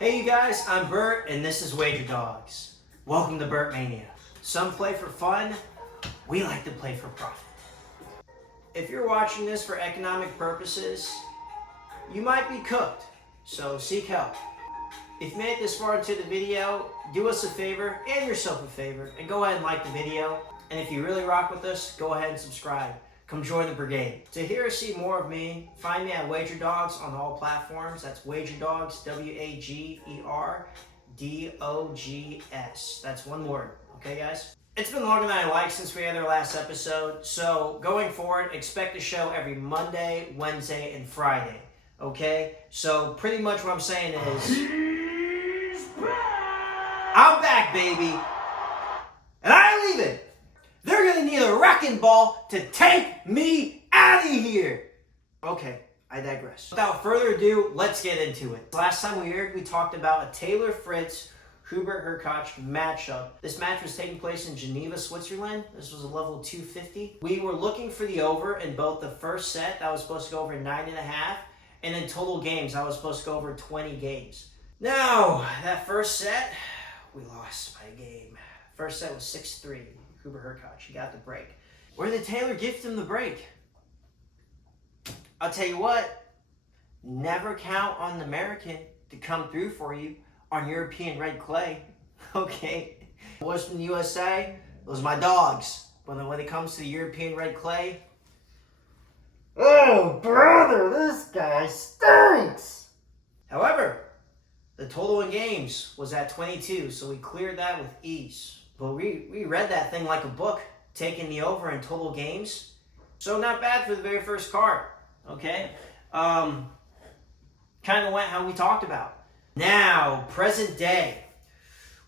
Hey you guys, I'm Bert and this is Wager Dogs. Welcome to Bert Mania. Some play for fun, we like to play for profit. If you're watching this for economic purposes, you might be cooked, so seek help. If you made it this far into the video, do us a favor and yourself a favor and go ahead and like the video. And if you really rock with us, go ahead and subscribe. Come join the brigade. To hear or see more of me, find me at Wager Dogs on all platforms. That's Wager Dogs, WAGERDOGS. That's one word. Okay, guys? It's been longer than I like since we had our last episode. So going forward, expect a show every Monday, Wednesday, and Friday. Okay? So pretty much what I'm saying is, I'm back, baby. And I ain't leaving. They're going to need a wrecking ball to take me out of here. Okay, I digress. Without further ado, let's get into it. Last time we talked about a Taylor Fritz Hubert Hurkacz matchup. This match was taking place in Geneva, Switzerland. This was a level 250. We were looking for the over in both the first set, that was supposed to go over 9.5, and in total games, that was supposed to go over 20 games. Now, that first set, we lost by a game. First set was 6-3. Hubert Hurkacz, he got the break. Where did Taylor gift him the break? I'll tell you what, never count on an American to come through for you on European red clay. Okay, boys from the USA, those are my dogs. But when it comes to the European red clay, oh brother, this guy stinks. However, the total in games was at 22, so we cleared that with ease. But we read that thing like a book, taking the over in total games. So not bad for the very first card, okay? Kind of went how we talked about. Now, present day,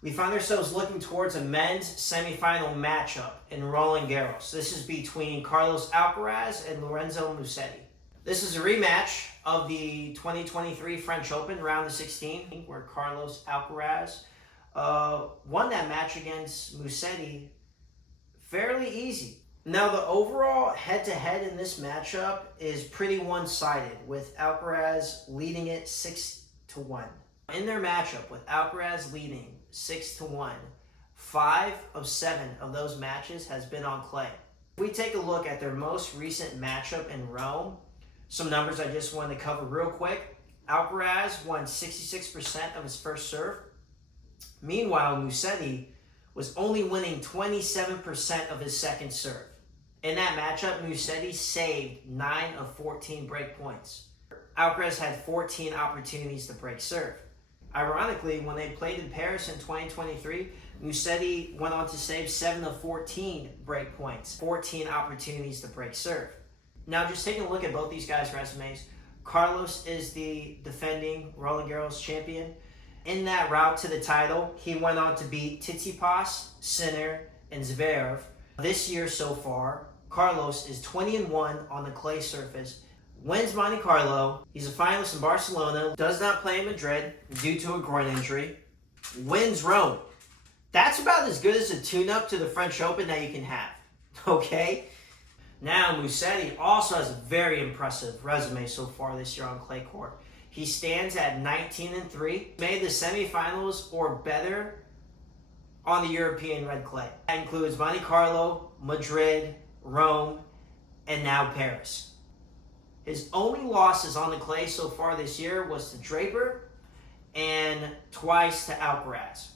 we find ourselves looking towards a men's semifinal matchup in Roland Garros. This is between Carlos Alcaraz and Lorenzo Musetti. This is a rematch of the 2023 French Open round of 16, where Carlos Alcaraz won that match against Musetti fairly easy. Now, the overall head-to-head in this matchup is pretty one-sided, with Alcaraz leading it 6-1. In their matchup, with Alcaraz leading 6-1, 5 of 7 of those matches has been on clay. If we take a look at their most recent matchup in Rome, some numbers I just wanted to cover real quick. Alcaraz won 66% of his first serve. Meanwhile, Musetti was only winning 27% of his second serve. In that matchup, Musetti saved 9 of 14 break points. Alcaraz had 14 opportunities to break serve. Ironically, when they played in Paris in 2023, Musetti went on to save 7 of 14 break points, 14 opportunities to break serve. Now, just taking a look at both these guys' resumes, Carlos is the defending Roland Garros champion. In that route to the title, he went on to beat Tsitsipas, Sinner, and Zverev. This year so far, Carlos is 20-1 on the clay surface, wins Monte Carlo, he's a finalist in Barcelona, does not play in Madrid due to a groin injury, wins Rome. That's about as good as a tune-up to the French Open that you can have, okay? Now, Musetti also has a very impressive resume so far this year on clay court. He stands at 19-3, made the semifinals or better on the European red clay. That includes Monte Carlo, Madrid, Rome, and now Paris. His only losses on the clay so far this year was to Draper and twice to Alcaraz.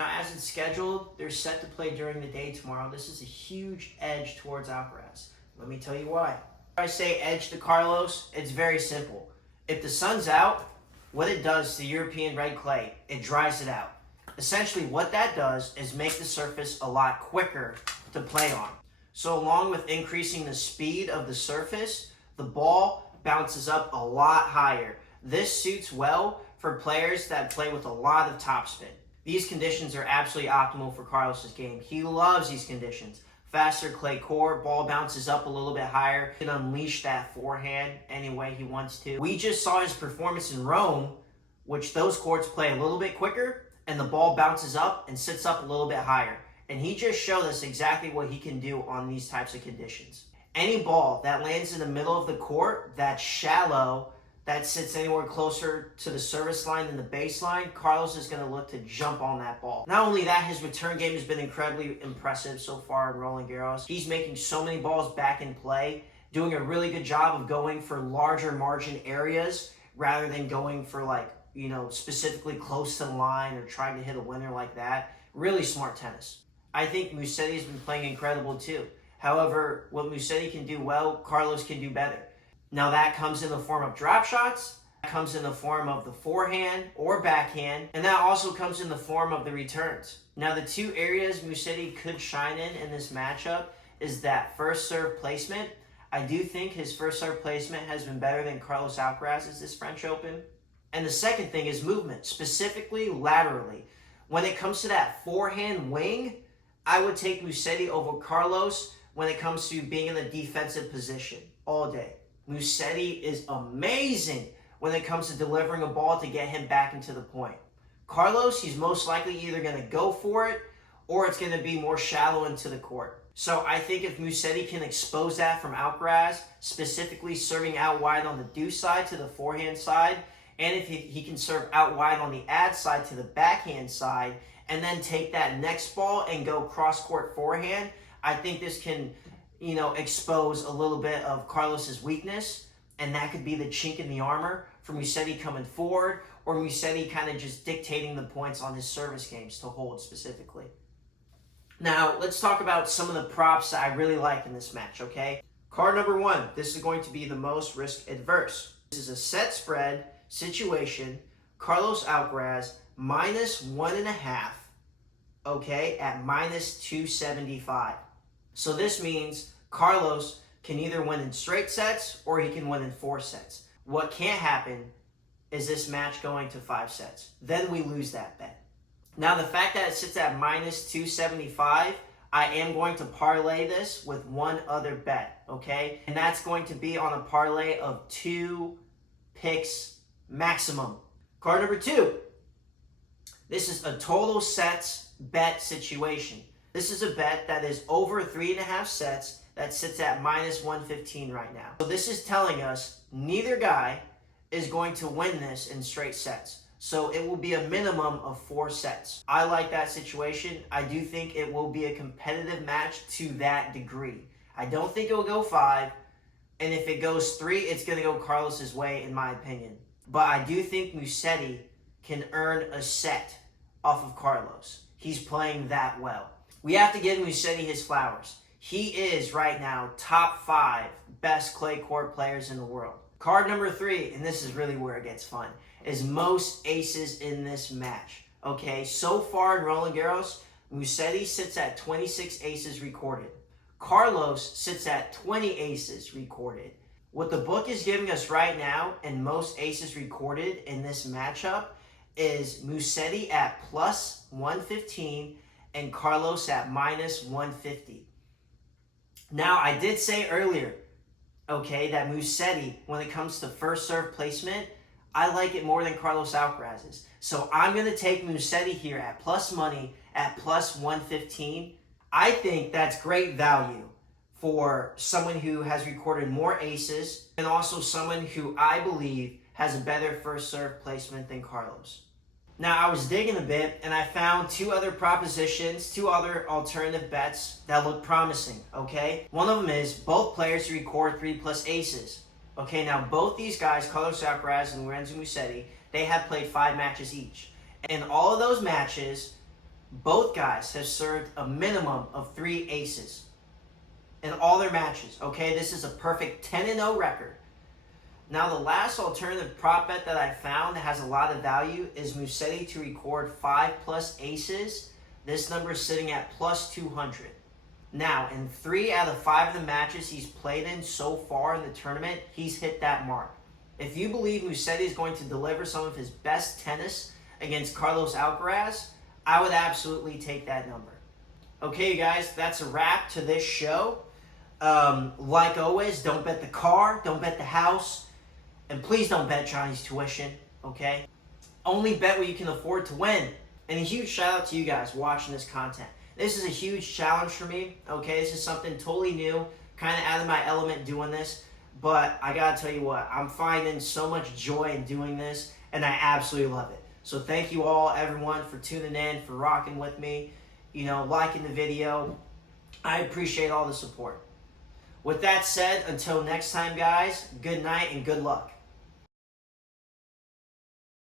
Now, as it's scheduled, they're set to play during the day tomorrow. This is a huge edge towards Alcaraz. Let me tell you why. When I say edge to Carlos, it's very simple. If the sun's out, what it does to the European red clay, it dries it out. Essentially, what that does is make the surface a lot quicker to play on. So along with increasing the speed of the surface, the ball bounces up a lot higher. This suits well for players that play with a lot of topspin. These conditions are absolutely optimal for Carlos's game. He loves these conditions. Faster clay court, ball bounces up a little bit higher. He can unleash that forehand any way he wants to. We just saw his performance in Rome, which those courts play a little bit quicker, and the ball bounces up and sits up a little bit higher. And he just showed us exactly what he can do on these types of conditions. Any ball that lands in the middle of the court that's shallow that sits anywhere closer to the service line than the baseline, Carlos is going to look to jump on that ball. Not only that, his return game has been incredibly impressive so far in Roland Garros. He's making so many balls back in play, doing a really good job of going for larger margin areas rather than going for specifically close to the line or trying to hit a winner like that. Really smart tennis. I think Musetti has been playing incredible too. However, what Musetti can do well, Carlos can do better. Now that comes in the form of drop shots, that comes in the form of the forehand or backhand, and that also comes in the form of the returns. Now the two areas Musetti could shine in this matchup is that first serve placement. I do think his first serve placement has been better than Carlos Alcaraz's this French Open. And the second thing is movement, specifically laterally. When it comes to that forehand wing, I would take Musetti over Carlos when it comes to being in the defensive position all day. Musetti is amazing when it comes to delivering a ball to get him back into the point. Carlos, he's most likely either going to go for it or it's going to be more shallow into the court. So I think if Musetti can expose that from Alcaraz, specifically serving out wide on the do side to the forehand side, and if he can serve out wide on the ad side to the backhand side, and then take that next ball and go cross-court forehand, I think this can, expose a little bit of Carlos's weakness, and that could be the chink in the armor for Musetti coming forward, or Musetti kind of just dictating the points on his service games to hold specifically. Now, let's talk about some of the props that I really like in this match, okay? Card number 1, this is going to be the most risk adverse. This is a set spread situation, Carlos Alcaraz -1.5, okay, at -275. So this means Carlos can either win in straight sets or he can win in 4 sets. What can't happen is this match going to 5 sets. Then we lose that bet. Now, the fact that it sits at -275, I am going to parlay this with one other bet, okay? And that's going to be on a parlay of 2 picks maximum. Card number 2. This is a total sets bet situation. This is a bet that is over 3.5 sets that sits at -115 right now. So this is telling us neither guy is going to win this in straight sets. So it will be a minimum of 4 sets. I like that situation. I do think it will be a competitive match to that degree. I don't think it will go 5. And if it goes 3, it's going to go Carlos's way, in my opinion. But I do think Musetti can earn a set off of Carlos. He's playing that well. We have to give Musetti his flowers. He is right now top 5 best clay court players in the world. Card number 3, and this is really where it gets fun, is most aces in this match. Okay, so far in Roland Garros, Musetti sits at 26 aces recorded. Carlos sits at 20 aces recorded. What the book is giving us right now, and most aces recorded in this matchup, is Musetti at +115 and Carlos at -150. Now, I did say earlier, okay, that Musetti, when it comes to first serve placement, I like it more than Carlos Alcaraz's. So I'm going to take Musetti here at plus money at +115. I think that's great value for someone who has recorded more aces and also someone who I believe has a better first serve placement than Carlos. Now, I was digging a bit and I found 2 other propositions, 2 other alternative bets that look promising, okay? One of them is both players to record 3+ aces. Okay, now both these guys, Carlos Alcaraz and Lorenzo Musetti, they have played 5 matches each. In all of those matches, both guys have served a minimum of 3 aces in all their matches. Okay, this is a perfect 10-0 record. Now, the last alternative prop bet that I found that has a lot of value is Musetti to record 5+ aces. This number is sitting at +200. Now, in 3 out of 5 of the matches he's played in so far in the tournament, he's hit that mark. If you believe Musetti is going to deliver some of his best tennis against Carlos Alcaraz, I would absolutely take that number. Okay, you guys, that's a wrap to this show. Like always, don't bet the car, don't bet the house, and please don't bet Johnny's tuition, okay? Only bet what you can afford to win. And a huge shout out to you guys watching this content. This is a huge challenge for me, okay? This is something totally new, kind of out of my element doing this. But I gotta tell you what, I'm finding so much joy in doing this, and I absolutely love it. So thank you all, everyone, for tuning in, for rocking with me, liking the video. I appreciate all the support. With that said, until next time, guys, good night and good luck.